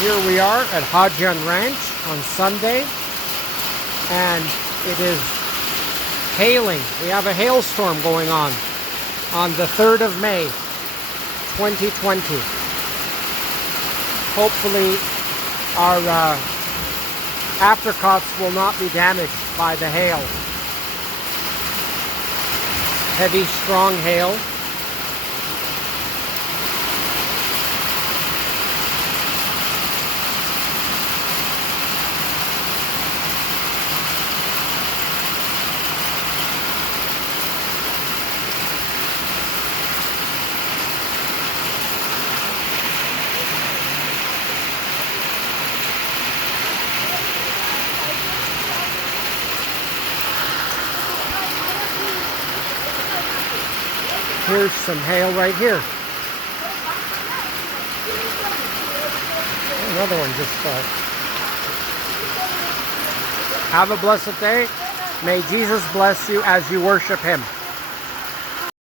Here we are at Hajian Ranch on Sunday, and it is hailing. We have a hailstorm going on the 3rd of May, 2020. Hopefully our apricots will not be damaged by the hail. Heavy, strong hail. Here's some hail right here. Another one just fell. Have a blessed day. May Jesus bless you as you worship Him.